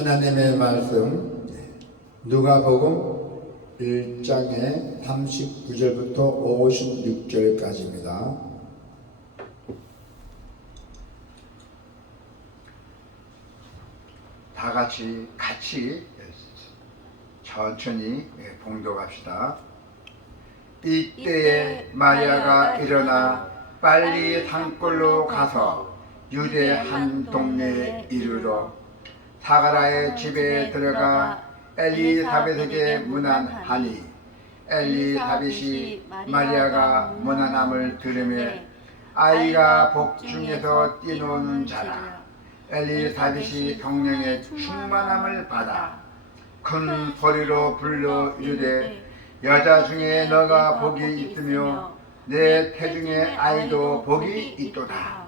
하나님의 말씀 누가복음 1장의 39절부터 56절까지입니다. 다 같이 천천히 봉독합시다. 이때에 마리아가 일어나 빨리 산골로 가서 유대 한 동네에 이르러 사가라의 집에 들어가 엘리사벳에게 문안하니 엘리사벳이 마리아가 문안함을 들으며 아이가 복중에서 뛰노는 자라. 엘리사벳이 성령의 충만함을 받아 큰 소리로 불러 이르되 여자 중에 너가 복이 있으며 내 태중의 아이도 복이 있도다.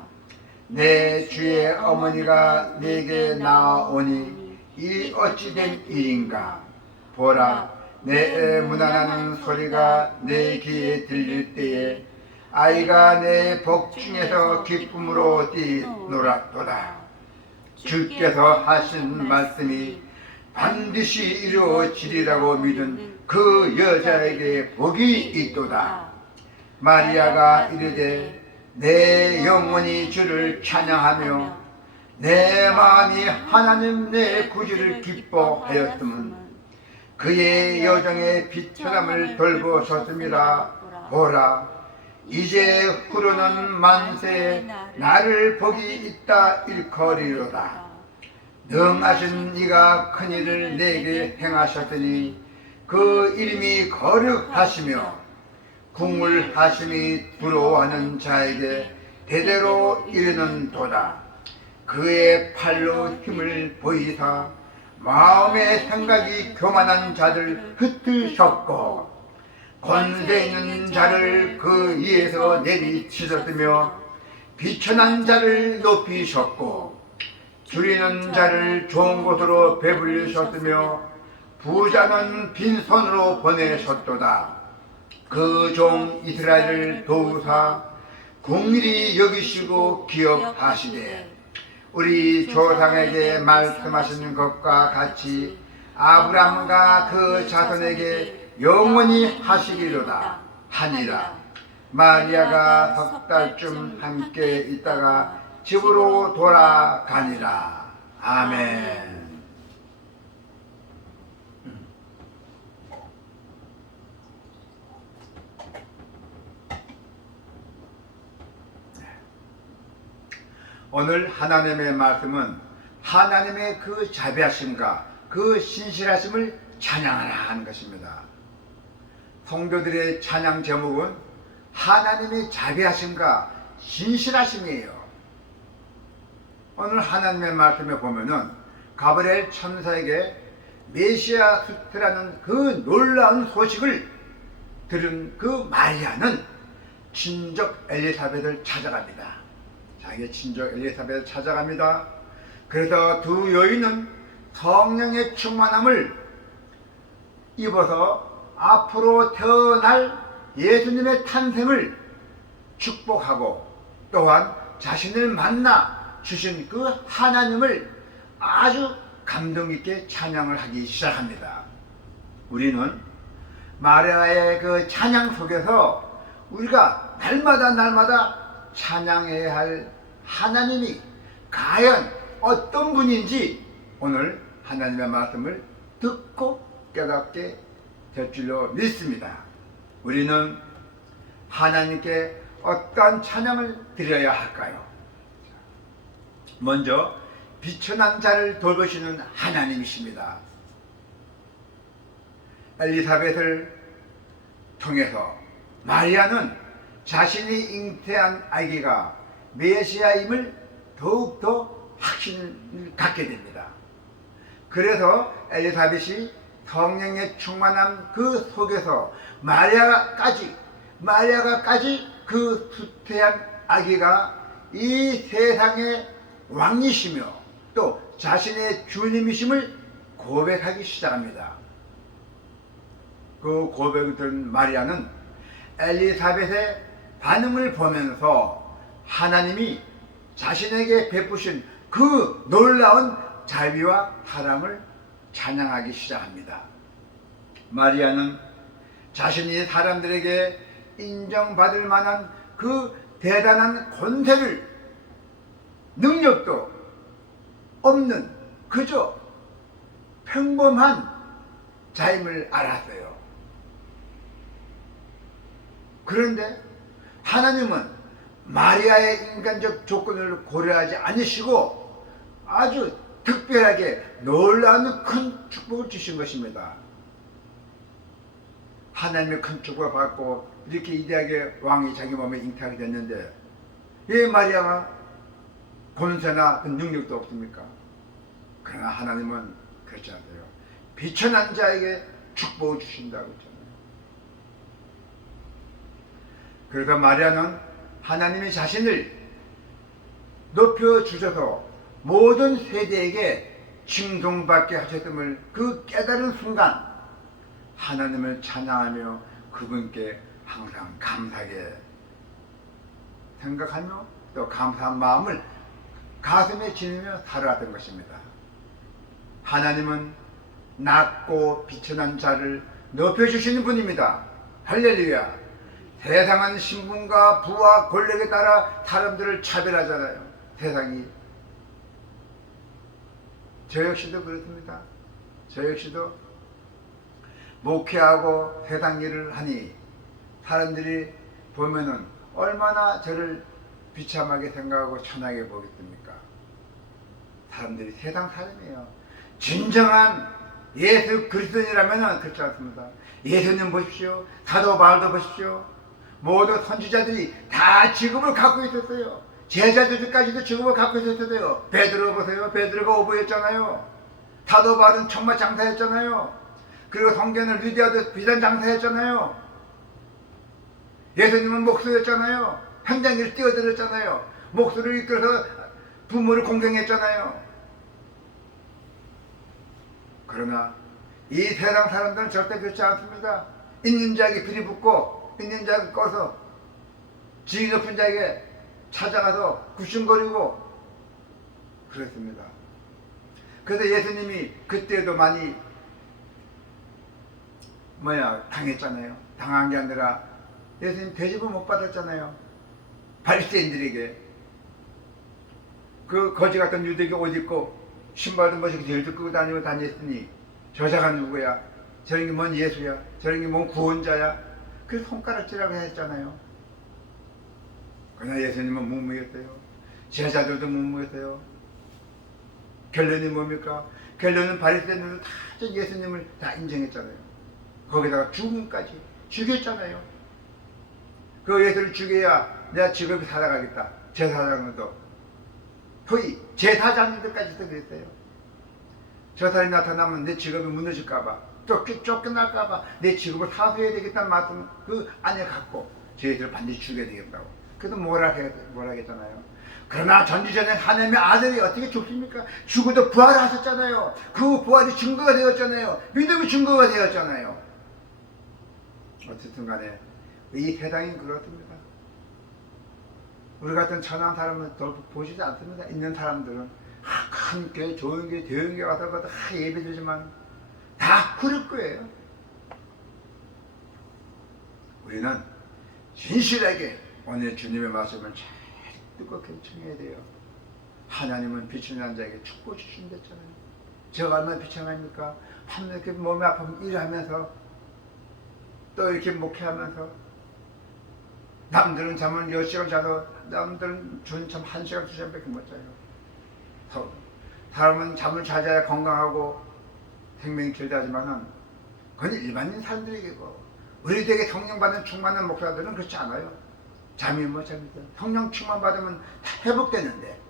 내 주의 어머니가 내게 나아오니 이 어찌된 일인가. 보라, 내 문안하는 소리가 내 귀에 들릴 때에 아이가 내 복중에서 기쁨으로 뛰놀았도다. 주께서 하신 말씀이 반드시 이루어지리라고 믿은 그 여자에게 복이 있도다. 마리아가 이르되 내 영혼이 주를 찬양하며 내 마음이 하나님 내 구주를 기뻐하였음은 그의 여정의 비천함을 돌보셨습니다. 보라, 이제 후로는 만세에 나를 복이 있다 일컬이로다. 능하신 이가 큰 일을 내게 행하셨으니 그 이름이 거룩하시며 궁울하심이 부러워하는 자에게 대대로 이르는도다. 그의 팔로 힘을 보이사 마음의 생각이 교만한 자를 흩으셨고 권세 있는 자를 그 위에서 내리치셨으며 비천한 자를 높이셨고 줄이는 자를 좋은 곳으로 배불리셨으며 부자는 빈손으로 보내셨도다. 그 종 이스라엘을 도우사 긍휼히 여기시고 기억하시되 우리 조상에게 말씀하신 것과 같이 아브라함과 그 자손에게 영원히 하시기로다 하니라. 마리아가 석 달쯤 함께 있다가 집으로 돌아가니라. 아멘. 오늘 하나님의 말씀은 하나님의 그 자비하심과 그 신실하심을 찬양하라 하는 것입니다. 성도들의 찬양 제목은 하나님의 자비하심과 신실하심이에요. 오늘 하나님의 말씀에 보면은 가브리엘 천사에게 메시아 수태라는 그 놀라운 소식을 들은 그 마리아는 친족 엘리사벳을 찾아갑니다. 자기의 친족 엘리사벳을 찾아갑니다. 그래서 두 여인은 성령의 충만함을 입어서 앞으로 태어날 예수님의 탄생을 축복하고 또한 자신을 만나 주신 그 하나님을 아주 감동 있게 찬양을 하기 시작합니다. 우리는 마리아의 그 찬양 속에서 우리가 날마다 찬양해야 할 하나님이 과연 어떤 분인지 오늘 하나님의 말씀을 듣고 깨닫게 될 줄로 믿습니다. 우리는 하나님께 어떤 찬양을 드려야 할까요? 먼저 비천한 자를 돌보시는 하나님이십니다. 엘리사벳을 통해서 마리아는 자신이 잉태한 아기가 메시아임을 더욱더 확신을 갖게 됩니다. 그래서 엘리사벳이 성령의 충만한 그 속에서 마리아가까지 그 수태한 아기가 이 세상의 왕이시며 또 자신의 주님이심을 고백하기 시작합니다. 그 고백을 들은 마리아는 엘리사벳의 반응을 보면서 하나님이 자신에게 베푸신 그 놀라운 자비와 사랑을 찬양하기 시작합니다. 마리아는 자신이 사람들에게 인정받을 만한 그 대단한 권세를, 능력도 없는 그저 평범한 자임을 알았어요. 그런데 하나님은 마리아의 인간적 조건을 고려하지 않으시고 아주 특별하게 놀라운 큰 축복을 주신 것입니다. 하나님의 큰 축복을 받고 이렇게 위대하게 왕이 자기 몸에 잉태하게 됐는데 왜 마리아가 권세나 능력도 없습니까? 그러나 하나님은 그렇지 않아요. 비천한 자에게 축복을 주신다고 했잖아요. 그래서 마리아는 하나님의 자신을 높여주셔서 모든 세대에게 칭송받게 하셨음을 그 깨달은 순간 하나님을 찬양하며 그분께 항상 감사하게 생각하며 또 감사한 마음을 가슴에 지니며 살아왔던 것입니다. 하나님은 낮고 비천한 자를 높여주시는 분입니다. 할렐루야. 세상은 신분과 부와 권력에 따라 사람들을 차별하잖아요. 세상이. 저 역시도 그렇습니다. 저 역시도 목회하고 세상 일을 하니 사람들이 보면은 얼마나 저를 비참하게 생각하고 천하게 보겠습니까? 사람들이 세상 사람이에요. 진정한 예수 그리스도인이라면 그렇지 않습니다. 예수님 보십시오. 사도 바울도 보십시오. 모두 선지자들이 다 직업을 갖고 있었어요. 제자들까지도 직업을 갖고 있었어요. 베드로 보세요. 베드로가 어부였잖아요. 사도 바울은 천마 장사였잖아요. 그리고 성경은 리디아도 비단 장사였잖아요. 예수님은 목수였잖아요. 현장일을 뛰어들었잖아요. 목수를 이끌어서 부모를 공경했잖아요. 그러나 이 세상 사람들은 절대 그렇지 않습니다. 있는 자에게 비리 붙고 있는 자에게 꺼서 지위 높은 자에게 찾아가서 굽신거리고 그랬습니다. 그래서 예수님이 그때도 많이 당했잖아요. 당한 게 아니라 예수님 대접을 못 받았잖아요. 바리새인들에게. 그 거지 같은 유대교 옷 입고 신발도 멋있게 제일 끄고 다녔으니 저자가 누구야? 저런 게 뭔 예수야? 저런 게 뭔 구원자야? 그 손가락질하고 했잖아요. 그러나 예수님은 무무했어요. 제자들도 무무했어요. 결론이 뭡니까? 결론은 바리새인들은 다 예수님을 다 인정했잖아요. 거기다가 죽음까지 죽였잖아요. 그 예수를 죽여야 내가 직업이 살아가겠다. 제사장들도 소위 제사장들까지도 그랬어요. 저 사람이 나타나면 내 직업이 무너질까봐 쫓겨날까봐 내 직업을 사수해야 되겠다는 말씀 그 안에 갖고 저 예수를 반드시 죽여야 되겠다고. 그래서 뭐라 하겠잖아요. 그러나 전지전에 하나님의 아들이 어떻게 죽습니까? 죽어도 부활하셨잖아요. 그 부활이 증거가 되었잖아요. 믿음이 증거가 되었잖아요. 어쨌든 간에 이 세상이 그렇습니다. 우리 같은 천한 사람은 더 보시지 않습니다. 있는 사람들은 큰 교회, 좋은 교회, 대형 교회 가서 다 예배드리지만 다 그럴 거예요. 우리는 진실하게 오늘 주님의 말씀을 잘 뜨겁게 청해야 돼요. 하나님은 비천한 자에게 축복 주신댔잖아요. 제가 얼마나 비천합니까? 밤낮 이렇게 몸이 아프면 일하면서 또 이렇게 목회하면서 남들은 잠을 10시간 자도 남들은 준 잠 1시간, 2시간밖에 못 자요. 사람은 잠을 잘 자야 건강하고 생명이 길다지만은 그건 일반인 사람들에게고 우리 되게 성령 받는 충만한 목사들은 그렇지 않아요. 잠이 못 잡니다. 성령 충만 받으면 다 회복되는데.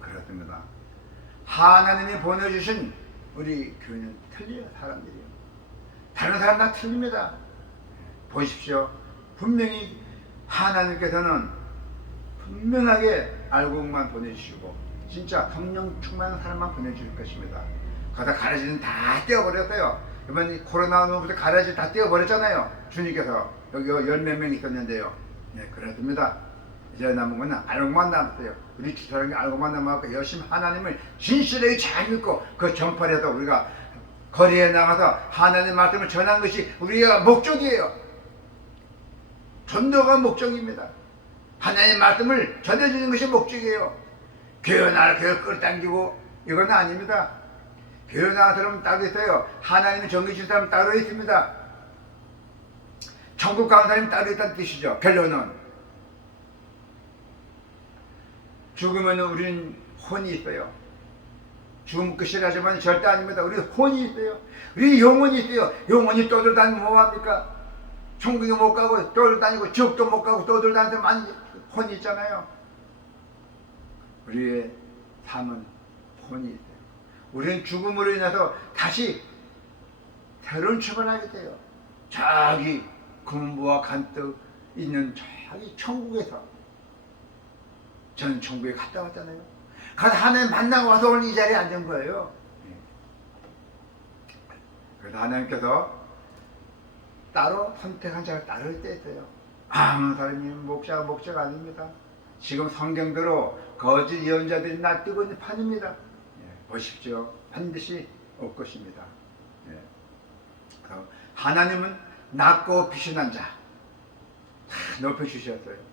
그렇습니다. 하나님이 보내주신 우리 교회는 틀려요. 사람들이요. 다른 사람 다 틀립니다. 보십시오. 분명히 하나님께서는 분명하게 알고만 보내주시고 진짜 성령 충만한 사람만 보내주실 것입니다. 거기다 가라지는 다 떼어버렸어요. 이번 코로나 오면부터 가라지 다 떼어버렸잖아요. 주님께서 여기 열 몇 명 있었는데요. 네, 그렇습니다. 이제 남은 거는 알고만 남았어요. 우리 기사람이 알고만 남았고 열심히 하나님을 진실하게 잘 믿고 그 전파를 해서 우리가 거리에 나가서 하나님의 말씀을 전하는 것이 우리가 목적이에요. 전도가 목적입니다. 하나님의 말씀을 전해주는 것이 목적이에요. 교회 나라 교회 끌어당기고 이건 아닙니다. 교회 나라 사람 따로 있어요. 하나님의 정기 주신 사람 따로 있습니다. 천국 가는 사람이 따로 있다는 뜻이죠. 결론은 죽으면 우리는 혼이 있어요. 죽음 끝이라지만 절대 아닙니다. 우리 혼이 있어요. 우리 영혼이 있어요. 영혼이 떠돌다니면 뭐합니까? 천국에 못 가고 떠돌다니고 지옥도 못 가고 떠돌다니는 많이 혼이 있잖아요. 우리의 삶은 혼이 있어요. 우리는 죽음으로 인해서 다시 새로운 출발하게 돼요. 저기 금부와 간떡 있는 저기 천국에서 저는 천국에 갔다 왔잖아요. 가서 하나님 만나고 와서 오늘 이 자리에 앉은 거예요. 그래서 하나님께서 따로 선택한 자가 따로 있어요. 아무 사람이 목자가 아닙니다. 지금 성경대로 거짓 예언자들이 낯뜨고 있는 판입니다. 보십시오. 반드시 올 것입니다. 하나님은 낮고 비신한 자 높여주셨어요.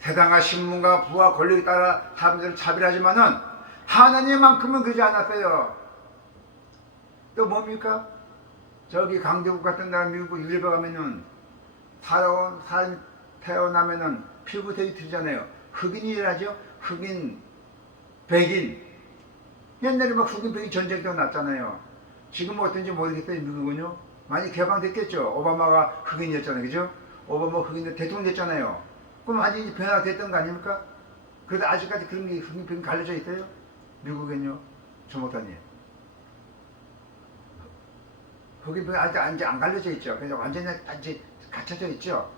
세상과 신문과 부와 권력에 따라 사람들을 차별하지만은 하나님만큼은 그러지 않았어요. 또 뭡니까? 저기 강대국 같은 나라 미국 유럽에 가면은 사람이 태어나면은 피부색이 틀리잖아요. 흑인이라죠? 흑인, 백인. 옛날에 막 흑인, 백인 전쟁도 났잖아요. 지금 어떤지 모르겠어요. 미국은요. 많이 개방됐겠죠. 오바마가 흑인이었잖아요. 그죠? 오바마 흑인 대통령 됐잖아요. 그럼 완전히 변화가 됐던 거 아닙니까? 그래도 아직까지 그런 게 흑인, 백인 갈려져 있어요? 미국은요. 조 목사님. 흑인, 백인 아직 안 갈려져 있죠. 그래서 완전히 단지 갇혀져 있죠.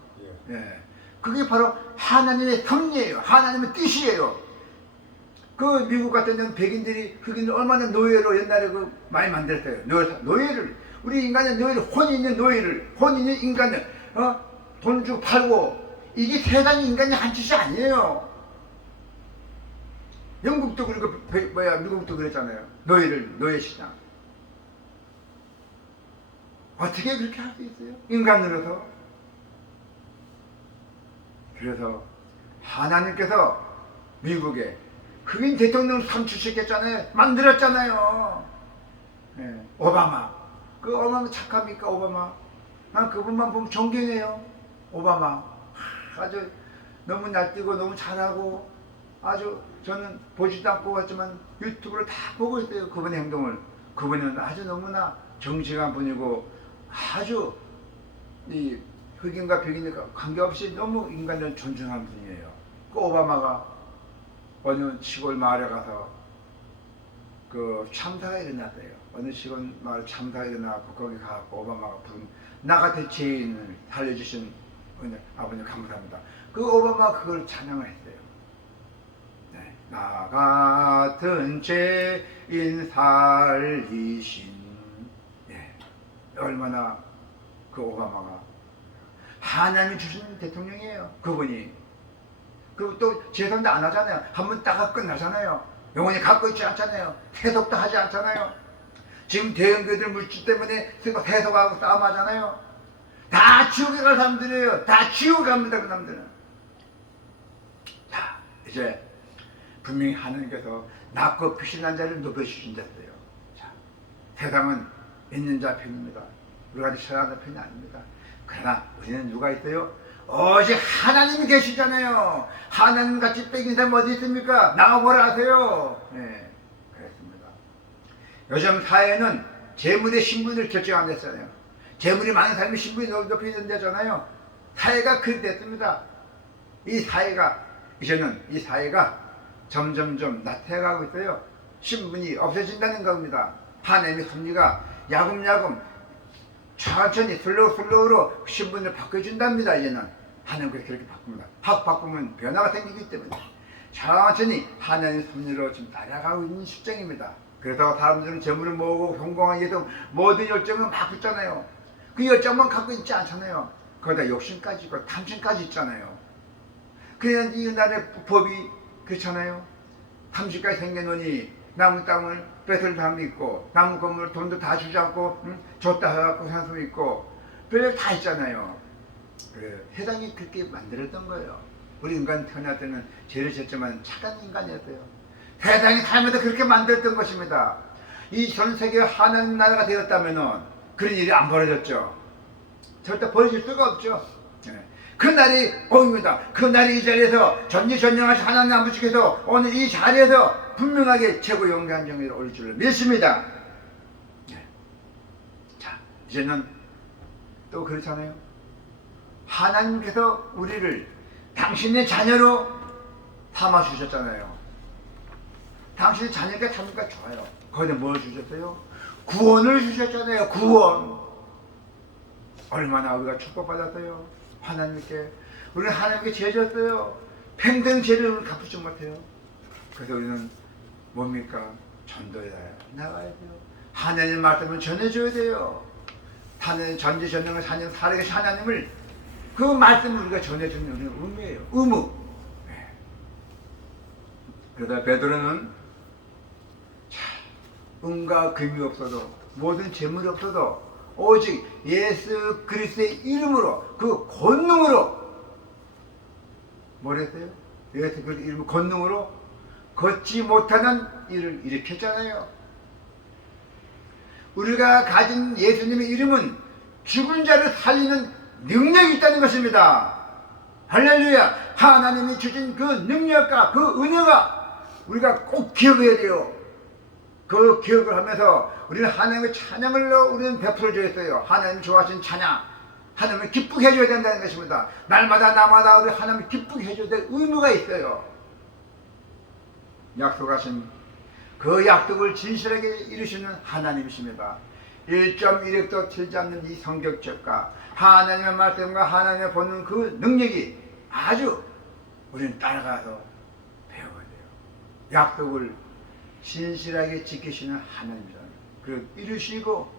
예. 그게 바로 하나님의 섭리예요. 하나님의 뜻이에요. 그 미국 같은 데는 백인들이 흑인들 얼마나 노예로 옛날에 그 많이 만들었어요. 노예를 우리 인간의 노예를 혼 있는 노예를 혼 있는 인간을 돈 주고 팔고 이게 세상 인간이 한 짓이 아니에요. 영국도 그리고 미국도 그랬잖아요. 노예 시장. 어떻게 그렇게 할 수 있어요? 인간으로서. 그래서 하나님께서 미국에 흑인 대통령을 선출시켰잖아요. 만들었잖아요. 네. 오바마. 그 얼마나 착합니까, 오바마? 난 그분만 보면 존경해요. 오바마. 아주 너무 날뛰고 너무 잘하고 아주 저는 보지도 않고 왔지만 유튜브를 다 보고 있어요. 그분의 행동을. 그분은 아주 너무나 정직한 분이고 아주 이 흑인과 백인과 관계없이 너무 인간을 존중하는 분이에요. 그 오바마가 어느 시골 마을에 가서 그 참사가 일어났어요. 어느 시골 마을 참사가 일어나고 거기 가서 오바마가 부른 나 같은 죄인을 살려주신 아버님 감사합니다. 그 오바마가 그걸 찬양을 했어요. 네. 나 같은 죄인 살리신 네. 얼마나 그 오바마가 하나님이 주신 대통령이에요. 그분이. 그리고 또 재산도 안 하잖아요. 한번 따가 끝나잖아요. 영원히 갖고 있지 않잖아요. 해석도 하지 않잖아요. 지금 대형교회들 물질 때문에 해석하고 싸움하잖아요. 다 지옥에 갈 사람들이에요. 다 지옥에 갑니다. 그 사람들은. 자, 이제 분명히 하나님께서 낮고 비신한 자를 높여주신 자였어요. 자, 세상은 있는 자 편입니다. 우리가 쳐야 할 편이 아닙니다. 그러나 우리는 누가 있어요? 오직 하나님이 계시잖아요. 하나님 같이 뺏긴 사람 어디 있습니까? 나와보라 하세요. 네, 그렇습니다. 요즘 사회는 재물의 신분을 결정 안 했잖아요. 재물이 많은 사람이 신분이 높여진 데잖아요. 사회가 그렇게 됐습니다. 이 사회가 이제는 이 사회가 점점점 나태해가고 있어요. 신분이 없어진다는 겁니다. 하나님의 섭리가 야금야금 천천히 슬로우로 신분을 바꿔준답니다. 이제는 하나님께서 그렇게 바꿉니다. 확 바꾸면 변화가 생기기 때문에 천천히 하나님의 섭리로 지금 따라가고 있는 실정입니다. 그래서 사람들은 재물을 모으고 성공하기 위해서 모든 열정을 막 붙잖아요. 그 열정만 갖고 있지 않잖아요. 거기다 욕심까지 있고 탐심까지 있잖아요. 그냥 이 나라의 법이 그렇잖아요. 탐식까지 생겨놓으니 남은 땅을 뺏을 사람도 있고 남은 건물 돈도 다 주지 않고 줬다 해갖고 산 사람도 있고 별일 다 있잖아요. 그래요. 세상이 그렇게 만들었던 거예요. 우리 인간 태어날 때는 죄를 졌지만 착한 인간이었어요. 세상이 살면서 그렇게 만들었던 것입니다. 이 전 세계가 하나님 나라가 되었다면은 그런 일이 안 벌어졌죠. 절대 벌어질 수가 없죠. 그 날이 옵니다. 그 날이 이 자리에서 전지전능하신 하나님 아버지께서 오늘 이 자리에서 분명하게 최고 영광 정의를 올릴 줄을 믿습니다. 자, 이제는 또 그렇잖아요. 하나님께서 우리를 당신의 자녀로 삼아주셨잖아요. 당신의 자녀가 참니까 좋아요. 거기에 뭘 주셨어요? 구원을 주셨잖아요. 구원. 얼마나 우리가 축복받았어요. 하나님께. 우리는 하나님께 죄 졌어요. 평생 죄를 갚지 못해요. 그래서 우리는 뭡니까? 전도해야 나가야 돼요. 하나님 말씀을 전해줘야 돼요. 전지전능을 사는 살아계신 하나님을 그 말씀을 우리가 전해주는 우리는 의무예요. 의무. 그러다 베드로는 은과 금이 없어도 모든 재물이 없어도 오직 예수 그리스도의 이름으로 그 권능으로 뭐랬어요? 예수 그리스도의 이름 권능으로 걷지 못하는 일을 일으켰잖아요. 우리가 가진 예수님의 이름은 죽은 자를 살리는 능력이 있다는 것입니다. 할렐루야. 하나님이 주신 그 능력과 그 은혜가 우리가 꼭 기억해야 돼요. 그 기억을 하면서 우리는 하나님의 찬양을 우리는 베풀어줘야 했어요. 하나님 좋아하신 찬양, 하나님을 기쁘게 해줘야 된다는 것입니다. 날마다 나마다 우리 하나님을 기쁘게 해줘야 될 의무가 있어요. 약속하신 그 약속을 진실하게 이루시는 하나님이십니다. 1.1획도 틀지 않는 이 성경책과 하나님의 말씀과 하나님의 보는 그 능력이 아주 우리는 따라가서 배워야 돼요. 약속을 신실하게 지키시는 하나님이잖아요. 그 이루시고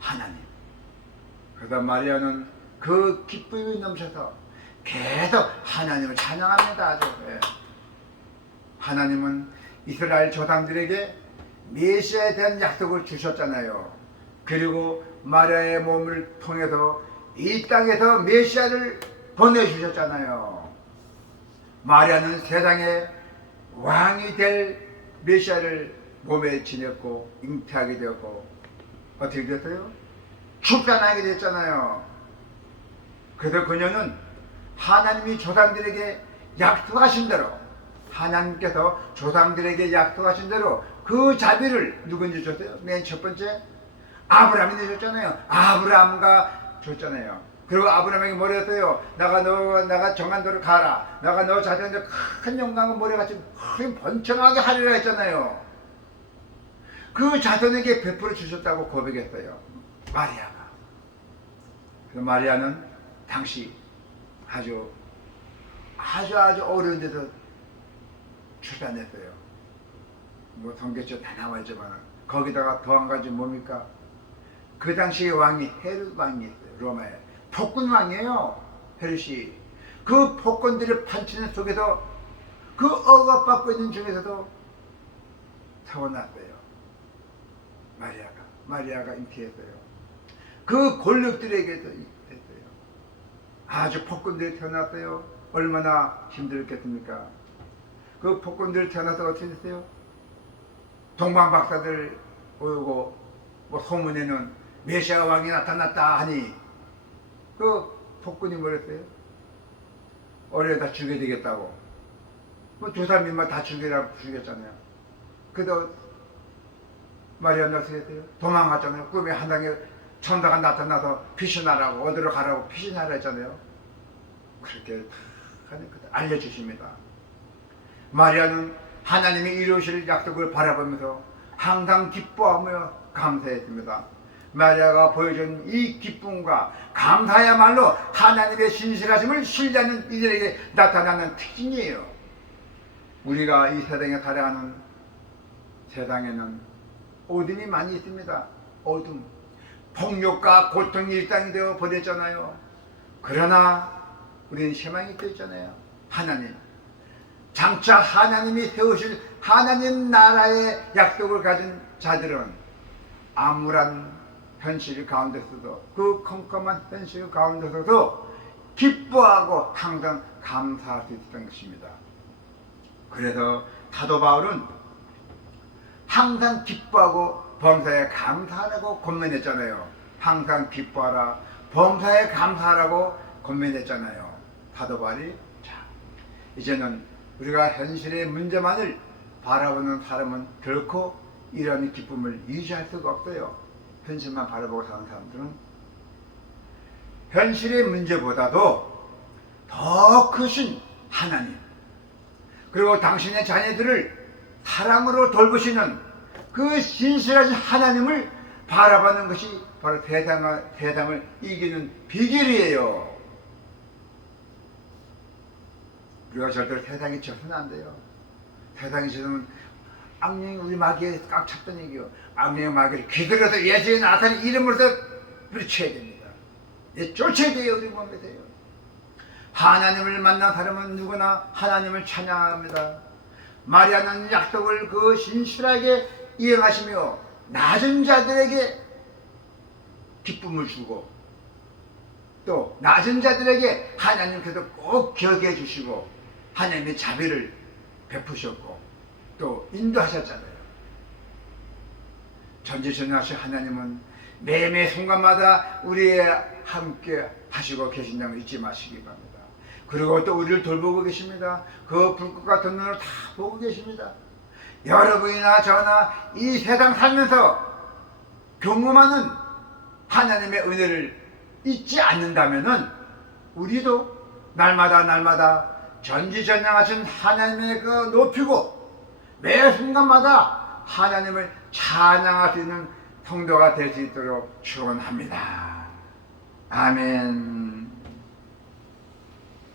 하나님. 그러다 마리아는 그 기쁨이 넘쳐서 계속 하나님을 찬양합니다. 아주. 하나님은 이스라엘 조상들에게 메시아에 대한 약속을 주셨잖아요. 그리고 마리아의 몸을 통해서 이 땅에서 메시아를 보내주셨잖아요. 마리아는 세상의 왕이 될 메시아를 몸에 지녔고 잉태하게 되었고 어떻게 됐어요? 출산하게 됐잖아요. 그래서 그녀는 하나님이 조상들에게 약속하신 대로 하나님께서 조상들에게 약속하신 대로 그 자비를 누군지 줬어요? 맨 첫 번째 아브라함이 내줬잖아요. 아브라함과 줬잖아요. 그리고 아브라함에게 뭐라 했어요? 나가 정한 대로 가라. 나가 너 자손한테 큰 영광과 모래같이 큰 번창하게 하리라 했잖아요. 그 자손에게 베풀어 주셨다고 고백했어요. 마리아가. 그래서 마리아는 당시 아주 어려운 데서 출산했어요. 뭐 성경에 다 나와있지만 거기다가 더 한 가지 뭡니까? 그 당시의 왕이 헤롯 왕이 있어요. 로마에 폭군 왕이에요. 헤롯이. 그 폭군들의 판치는 속에서 그 억압받고 있는 중에서도 태어났어요. 마리아가 잉태했어요. 그 권력들에게도 했어요. 아주 폭군들이 태어났어요. 얼마나 힘들었겠습니까? 그 폭군들 태어나서 어떻게 됐어요? 동방박사들 오고 뭐 소문에는 메시아 왕이 나타났다 하니 그 폭군이 뭐랬어요? 어려다 죽여야 되겠다고 뭐 두 사람만 다 죽였잖아요. 그래도 마리아는 어떻게 했어요? 도망갔잖아요. 꿈에 한 당에 천사가 나타나서 피신하라고 어디로 가라고 피신하라 했잖아요. 그렇게 알려주십니다. 마리아는 하나님이 이루실 약속을 바라보면서 항상 기뻐하며 감사했습니다. 마리아가 보여준 이 기쁨과 감사야말로 하나님의 신실하심을 신뢰하는 이들에게 나타나는 특징이에요. 우리가 이 세상에 살아가는 세상에는 어둠이 많이 있습니다. 어둠, 폭력과 고통이 일상이 되어 버렸잖아요. 그러나 우리는 희망이 또 있잖아요. 하나님. 장차 하나님이 세우실 하나님 나라의 약속을 가진 자들은 암울한 현실 가운데서도, 그 컴컴한 현실 가운데서도 기뻐하고 항상 감사할 수 있었던 것입니다. 그래서 사도 바울은 항상 기뻐하고 범사에 감사하라고 권면했잖아요. 항상 기뻐하라, 범사에 감사하라고 권면했잖아요. 사도 바울이. 자, 이제는 우리가 현실의 문제만을 바라보는 사람은 결코 이런 기쁨을 유지할 수가 없어요. 현실만 바라보고 사는 사람들은 현실의 문제보다도 더 크신 하나님, 그리고 당신의 자녀들을 사랑으로 돌보시는 그 신실하신 하나님을 바라보는 것이 바로 세상을 이기는 비결이에요. 우리가 절대로 세상에 져서는 안 돼요. 세상에 져서는 악령이 우리 마귀에 꽉 찼던 얘기요. 악령의 마귀를 귀들여서 예수의 나사렛 이름으로서 부딪혀야 됩니다. 쫓아야 돼요. 우리 몸에서요. 하나님을 만난 사람은 누구나 하나님을 찬양합니다. 마리아는 약속을 그 신실하게 이행하시며 낮은 자들에게 기쁨을 주고, 또 낮은 자들에게 하나님께서 꼭 기억해 주시고 하나님의 자비를 베푸셨고 또 인도하셨잖아요. 전지전능하신 하나님은 매매 순간마다 우리의 함께 하시고 계신다는 걸 잊지 마시기 바랍니다. 그리고 또 우리를 돌보고 계십니다. 그 불꽃 같은 눈을 다 보고 계십니다. 여러분이나 저나 이 세상 살면서 경험하는 하나님의 은혜를 잊지 않는다면은 우리도 날마다 전지전능하신 하나님의 그 높이고 매 순간마다 하나님을 찬양할 수 있는 성도가 될 수 있도록 축원합니다. 아멘.